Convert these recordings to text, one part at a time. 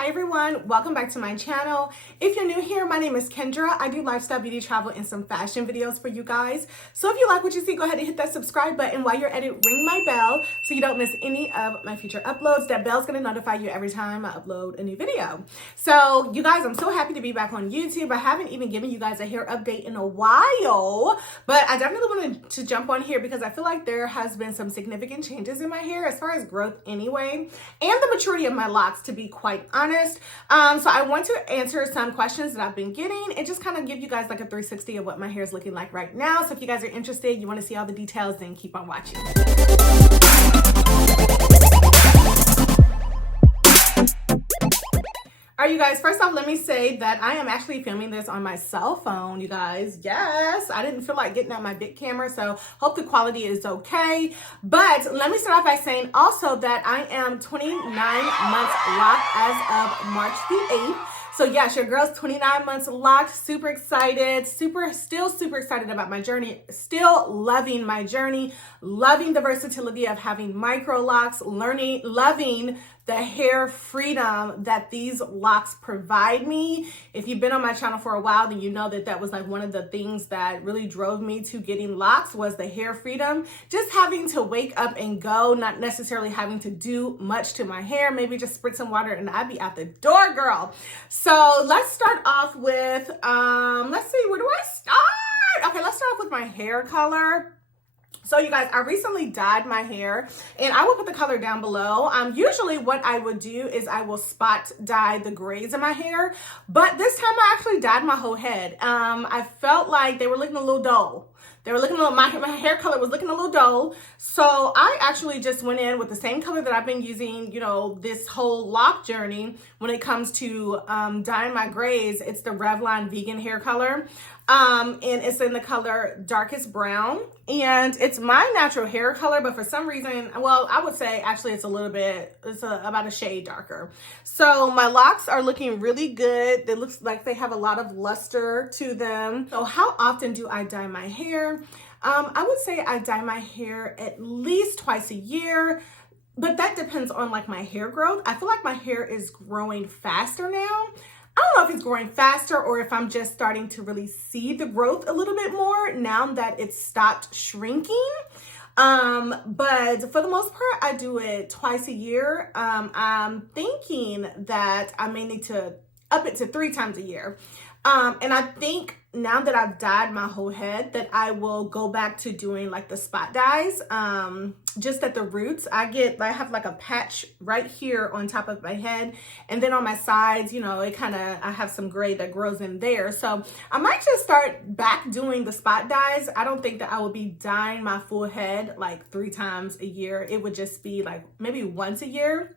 Hi everyone, welcome back to my channel. If you're new here, my name is Kendra. I do lifestyle, beauty, travel, and some fashion videos for you guys. So if you like what you see, go ahead and hit that subscribe button. While you're at it, ring my bell so you don't miss any of my future uploads. That bell's gonna notify you every time I upload a new video. So you guys, I'm so happy to be back on YouTube. I haven't even given you guys a hair update in a while, but I definitely wanted to jump on here because I feel like there has been some significant changes in my hair as far as growth anyway, and the maturity of my locks, to be quite honest. So I want to answer some questions that I've been getting and just kind of give you guys like a 360 of what my hair is looking like right now. So if you guys are interested, you want to see all the details, then keep on watching. All right, you guys, first off, let me say that I am actually filming this on my cell phone, you guys. Yes, I didn't feel like getting out my big camera, so hope the quality is okay. But let me start off by saying also that I am 29 months locked as of March the 8th. So yes, your girl's 29 months locked, super excited, still super excited about my journey, still loving my journey, loving the versatility of having micro locks, loving the hair freedom that these locks provide me. If you've been on my channel for a while, then you know that that was like one of the things that really drove me to getting locks was the hair freedom. Just having to wake up and go, not necessarily having to do much to my hair, maybe just spritz some water and I'd be out the door, girl. So let's start off with, let's see, where do I start? Okay, let's start off with my hair color. So you guys, I recently dyed my hair and I will put the color down below. Usually what I would do is I will spot dye the grays in my hair, but this time I actually dyed my whole head. I felt like they were looking a little dull. They were looking a little, my hair color was looking a little dull. So I actually just went in with the same color that I've been using, you know, this whole lock journey when it comes to dyeing my grays. It's the Revlon vegan hair color. And it's in the color darkest brown. And it's my natural hair color, but for some reason, well, I would say actually it's a little bit, about a shade darker. So my locks are looking really good. It looks like they have a lot of luster to them. So how often do I dye my hair? I would say I dye my hair at least twice a year, but that depends on like my hair growth. I feel like my hair is growing faster now. I don't know if it's growing faster or if I'm just starting to really see the growth a little bit more now that it's stopped shrinking. But for the most part, I do it twice a year. I'm thinking that I may need to up it to 3 times a year. And I think now that I've dyed my whole head that I will go back to doing like the spot dyes, just at the roots. I have like a patch right here on top of my head, and then on my sides, you know, I have some gray that grows in there. So I might just start back doing the spot dyes. I don't think that I will be dyeing my full head like 3 times a year. It would just be like maybe once a year,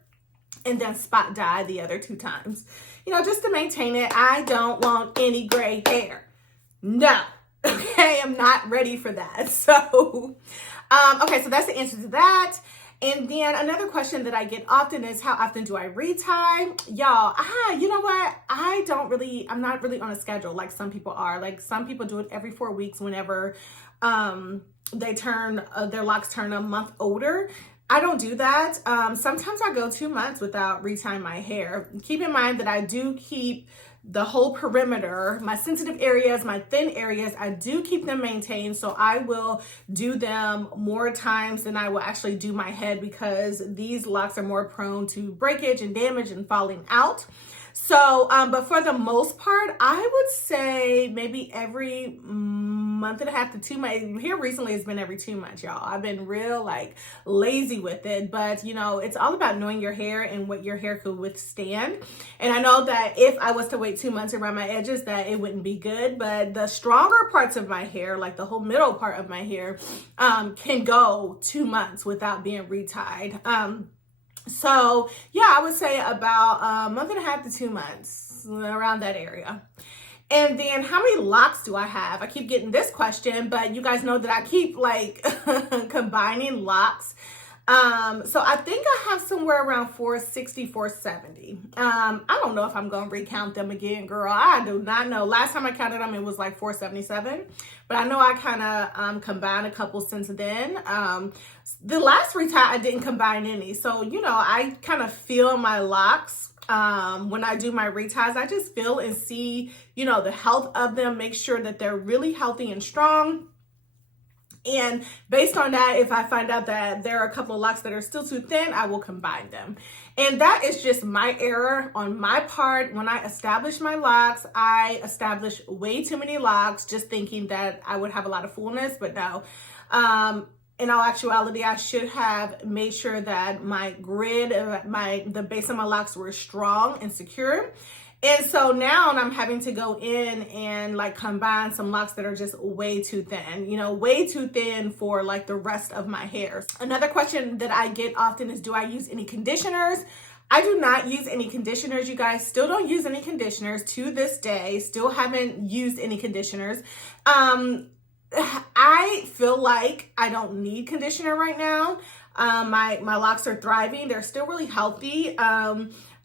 and then spot dye the other 2 times, you know, just to maintain it. I don't want any gray hair. No, okay, I'm not ready for that. So, okay, so that's the answer to that. And then another question that I get often is, how often do I retie? Y'all, you know what? I'm not really on a schedule like some people are. Like some people do it every 4 weeks whenever they turn, their locks turn a month older. I don't do that. Sometimes I go 2 months without retying my hair. Keep in mind that I do keep the whole perimeter, my sensitive areas, my thin areas, I do keep them maintained. So I will do them more times than I will actually do my head because these locks are more prone to breakage and damage and falling out. So, but for the most part, I would say maybe every month and a half to 2 months. Here recently it's been every 2 months, y'all. I've been real like lazy with it, but you know, it's all about knowing your hair and what your hair could withstand. And I know that if I was to wait 2 months around my edges, that it wouldn't be good, but the stronger parts of my hair, like the whole middle part of my hair, can go 2 months without being retied. So yeah, I would say about a month and a half to 2 months, around that area. And then how many locks do I have? I keep getting this question, but you guys know that I keep like combining locks. So I think I have somewhere around 460, 470. I don't know if I'm going to recount them again, girl. I do not know. Last time I counted them, it was like 477, but I know I kind of, combined a couple since then. The last retie, I didn't combine any. So, you know, I kind of feel my locks when I do my reties. I just feel and see, you know, the health of them, make sure that they're really healthy and strong. And based on that, if I find out that there are a couple of locks that are still too thin, I will combine them. And that is just my error on my part. When I established my locks, I established way too many locks, just thinking that I would have a lot of fullness, but no. In all actuality, I should have made sure that my grid, the base of my locks were strong and secure. And so now I'm having to go in and like combine some locks that are just way too thin, you know, way too thin for like the rest of my hair. Another question that I get often is, do I use any conditioners? I do not use any conditioners, you guys. Still don't use any conditioners to this day. Still haven't used any conditioners. I feel like I don't need conditioner right now. My locks are thriving. They're still really healthy.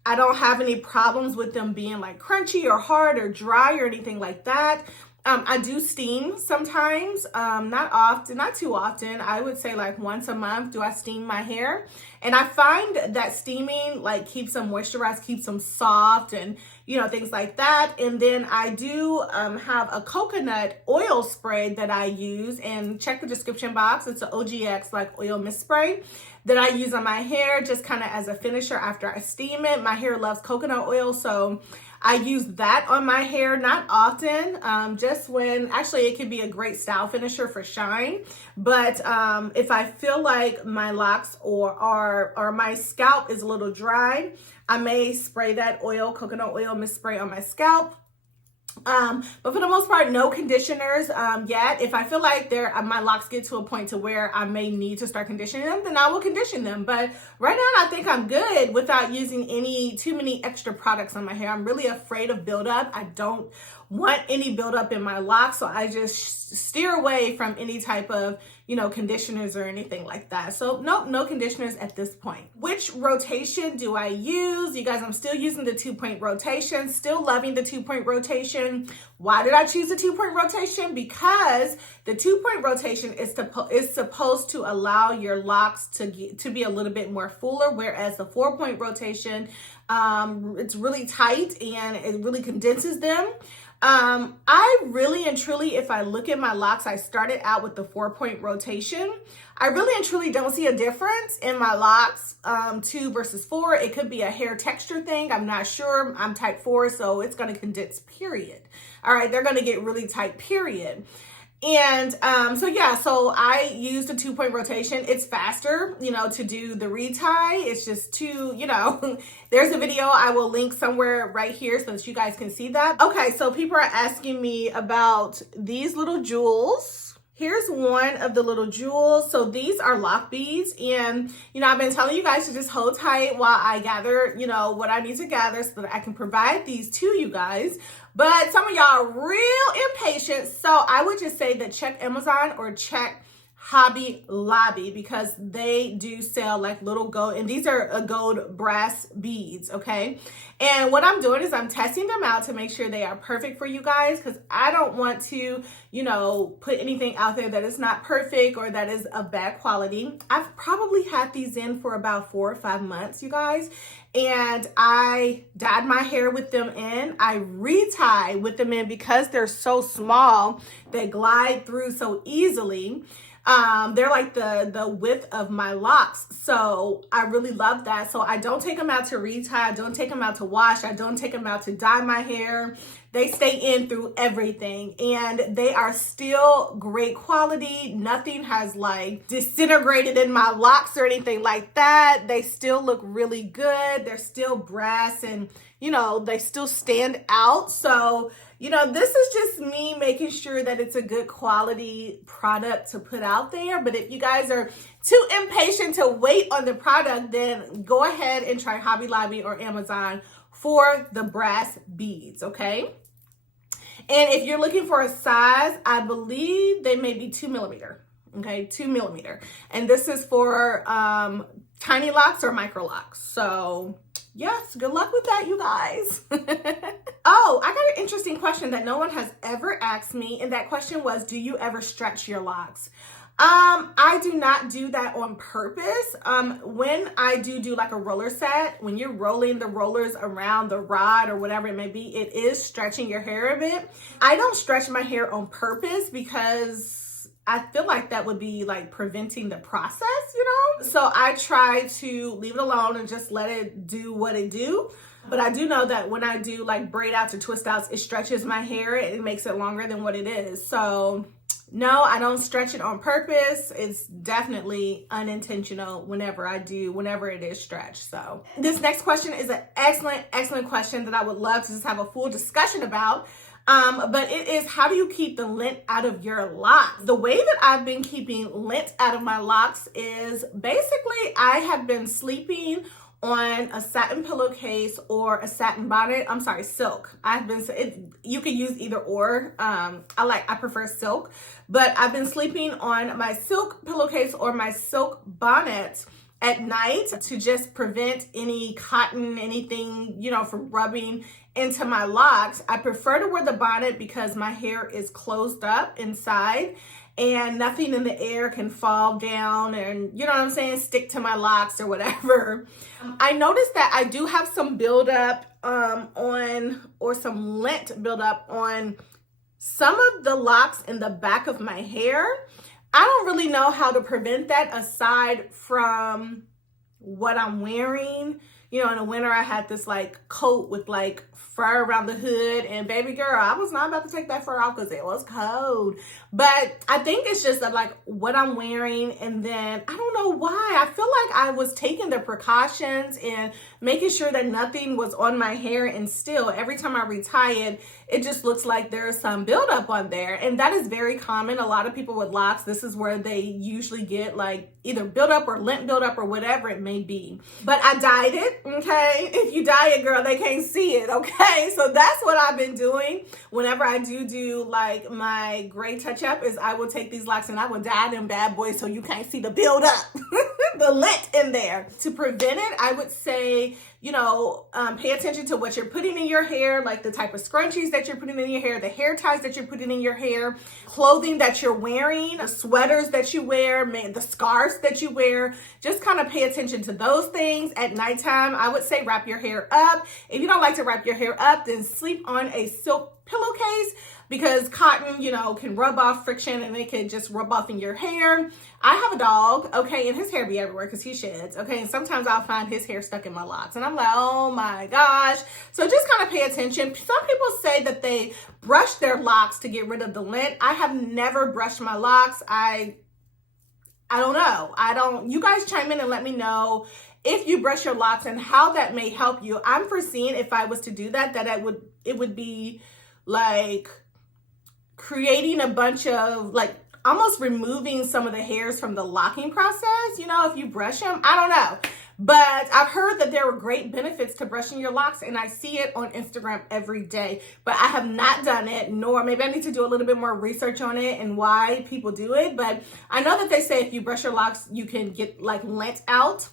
I don't have any problems with them being like crunchy or hard or dry or anything like that. I do steam sometimes, not often, not too often. I would say like once a month do I steam my hair. And I find that steaming like keeps them moisturized, keeps them soft and, you know, things like that. And then I do have a coconut oil spray that I use, and check the description box. It's an OGX like oil mist spray that I use on my hair just kind of as a finisher after I steam it. My hair loves coconut oil, so I use that on my hair, not often, just when, actually it could be a great style finisher for shine. But if I feel like my locks or my scalp is a little dry, I may spray that oil, coconut oil mist spray on my scalp. But for the most part, no conditioners yet. If I feel like my locks get to a point to where I may need to start conditioning them, then I will condition them. But right now, I think I'm good without using too many extra products on my hair. I'm really afraid of buildup. I don't want any buildup in my locks, so I just steer away from any type of, you know, conditioners or anything like that. So nope, no conditioners at this point. Which rotation do I use? You guys, I'm still using the 2-point rotation, still loving the 2-point rotation. Why did I choose the 2-point rotation? Because the 2-point rotation is supposed to allow your locks to be a little bit more fuller, whereas the 4-point rotation, it's really tight and it really condenses them. I really and truly, if I look at my locks, I started out with the 4-point rotation. I really and truly don't see a difference in my locks, 2 versus 4. It could be a hair texture thing. I'm not sure. I'm type 4, so it's going to condense, period. All right. They're going to get really tight, period. And so I used a 2-point rotation. It's faster, you know, to do the retie. It's just too, you know, there's a video I will link somewhere right here so that you guys can see that. Okay, so people are asking me about these little jewels. Here's one of the little jewels. So these are lock beads, and, you know, I've been telling you guys to just hold tight while I gather, you know, what I need to gather so that I can provide these to you guys. But some of y'all are real impatient, so I would just say that check Amazon or check Hobby Lobby, because they do sell like little gold, and these are gold brass beads, okay? And what I'm doing is I'm testing them out to make sure they are perfect for you guys, because I don't want to, you know, put anything out there that is not perfect or that is of bad quality. I've probably had these in for about 4 or 5 months, you guys, and I dyed my hair with them in. I retie with them in because they're so small, they glide through so easily. They're like the width of my locks. So I really love that. So I don't take them out to retie. I don't take them out to wash. I don't take them out to dye my hair. They stay in through everything, and they are still great quality. Nothing has like disintegrated in my locks or anything like that. They still look really good. They're still brass, and, you know, they still stand out. So, you know, this is just me making sure that it's a good quality product to put out there. But if you guys are too impatient to wait on the product, then go ahead and try Hobby Lobby or Amazon for the brass beads, okay? And if you're looking for a size, I believe they may be 2 millimeter, okay? 2 millimeter. And this is for tiny locks or micro locks. So yes, good luck with that, you guys. Oh, I got an interesting question that no one has ever asked me. And that question was, do you ever stretch your locks? I do not do that on purpose. When I do like a roller set, when you're rolling the rollers around the rod or whatever it may be, it is stretching your hair a bit. I don't stretch my hair on purpose because I feel like that would be like preventing the process, you know? So I try to leave it alone and just let it do what it do. But I do know that when I do like braid outs or twist outs, it stretches my hair. It makes it longer than what it is. So no, I don't stretch it on purpose. It's definitely unintentional whenever it is stretched. So this next question is an excellent question that I would love to just have a full discussion about. But it is, how do you keep the lint out of your locks? The way that I've been keeping lint out of my locks is basically I have been sleeping on a satin pillowcase or a satin bonnet. I'm sorry, silk. You can use either or. I prefer silk, but I've been sleeping on my silk pillowcase or my silk bonnet at night to just prevent any cotton, anything, you know, from rubbing into my locks. I prefer to wear the bonnet because my hair is closed up inside and nothing in the air can fall down and, you know what I'm saying, stick to my locks or whatever. I noticed that I do have some buildup some lint buildup on some of the locks in the back of my hair. I don't really know how to prevent that aside from what I'm wearing. You know, in the winter, I had this like coat with like fur around the hood, and baby girl, I was not about to take that fur off because it was cold. But I think it's just that like what I'm wearing, and then I don't know why. I feel like I was taking the precautions and making sure that nothing was on my hair, and still every time I retie it, it just looks like there's some buildup on there. And that is very common. A lot of people with locks, this is where they usually get like either buildup or lint buildup or whatever it may be. But I dyed it, okay? If you dye it, girl, they can't see it, okay? So that's what I've been doing. Whenever I do like my gray touch up, is I will take these locks and I will dye them bad boys so you can't see the buildup, the lint in there. To prevent it, I would say, you know, pay attention to what you're putting in your hair, like the type of scrunchies that you're putting in your hair, the hair ties that you're putting in your hair, clothing that you're wearing, the sweaters that you wear, the scarves that you wear. Just kind of pay attention to those things. At nighttime, I would say wrap your hair up. If you don't like to wrap your hair up, then sleep on a silk pillowcase, because cotton, you know, can rub off friction and it can just rub off in your hair. I have a dog, okay, and his hair be everywhere because he sheds, okay, and sometimes I'll find his hair stuck in my locks and I'm like, oh my gosh. So just kind of pay attention. Some people say that they brush their locks to get rid of the lint. I have never brushed my locks. I don't know. You guys chime in and let me know if you brush your locks and how that may help you. I'm foreseeing if I was to do that it would be like creating a bunch of like almost removing some of the hairs from the locking process, you know, if you brush them. I don't know. But I've heard that there are great benefits to brushing your locks, and I see it on Instagram every day. But I have not done it, nor maybe I need to do a little bit more research on it and why people do it. But I know that they say if you brush your locks, you can get like lint out.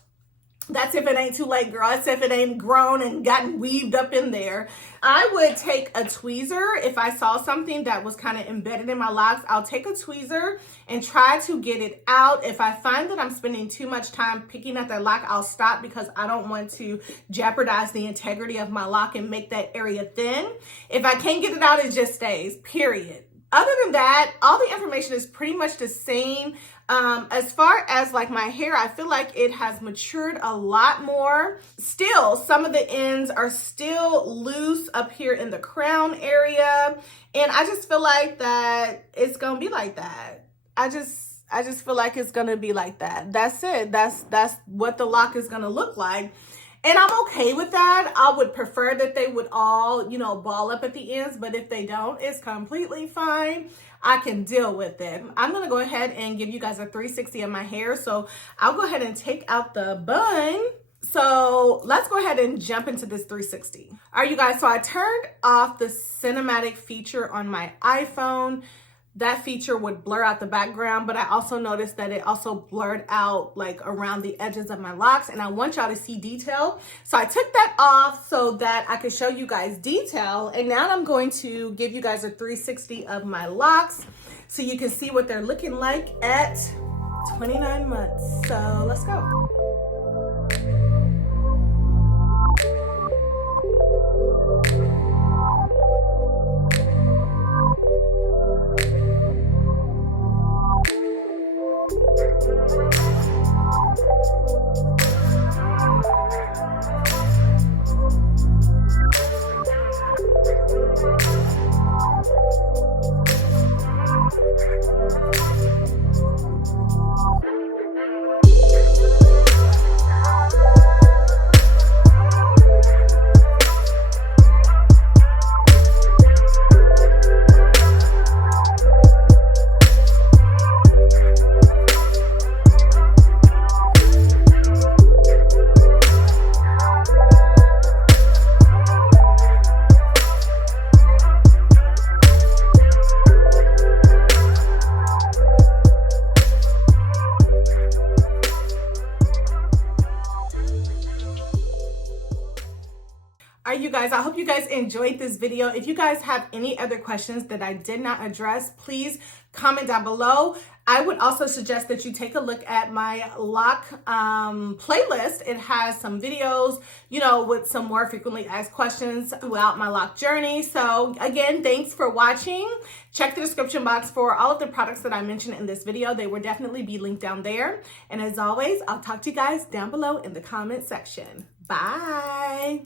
That's if it ain't too late, girl. That's if it ain't grown and gotten weaved up in there. I would take a tweezer. If I saw something that was kind of embedded in my locks, I'll take a tweezer and try to get it out. If I find that I'm spending too much time picking at that lock, I'll stop because I don't want to jeopardize the integrity of my lock and make that area thin. If I can't get it out, it just stays, period. Other than that, all the information is pretty much the same. As far as like my hair, I feel like it has matured a lot more. Still, some of the ends are still loose up here in the crown area. And I just feel like that it's going to be like that. I just feel like it's going to be like that. That's it. That's what the lock is going to look like. And I'm okay with that. I would prefer that they would all, you know, ball up at the ends. But if they don't, it's completely fine. I can deal with it. I'm going to go ahead and give you guys a 360 of my hair. So I'll go ahead and take out the bun. So let's go ahead and jump into this 360. All right, you guys. So I turned off the cinematic feature on my iPhone. That feature would blur out the background, but I also noticed that it also blurred out like around the edges of my locks, and I want y'all to see detail. So I took that off so that I could show you guys detail, and now I'm going to give you guys a 360 of my locks. so you can see what they're looking like at 29 months. So let's go. All right, you guys, I hope you guys enjoyed this video. If you guys have any other questions that I did not address, please comment down below. I would also suggest that you take a look at my lock playlist. It has some videos, you know, with some more frequently asked questions throughout my lock journey. So again, thanks for watching. Check the description box for all of the products that I mentioned in this video. They will definitely be linked down there. And as always, I'll talk to you guys down below in the comment section. Bye.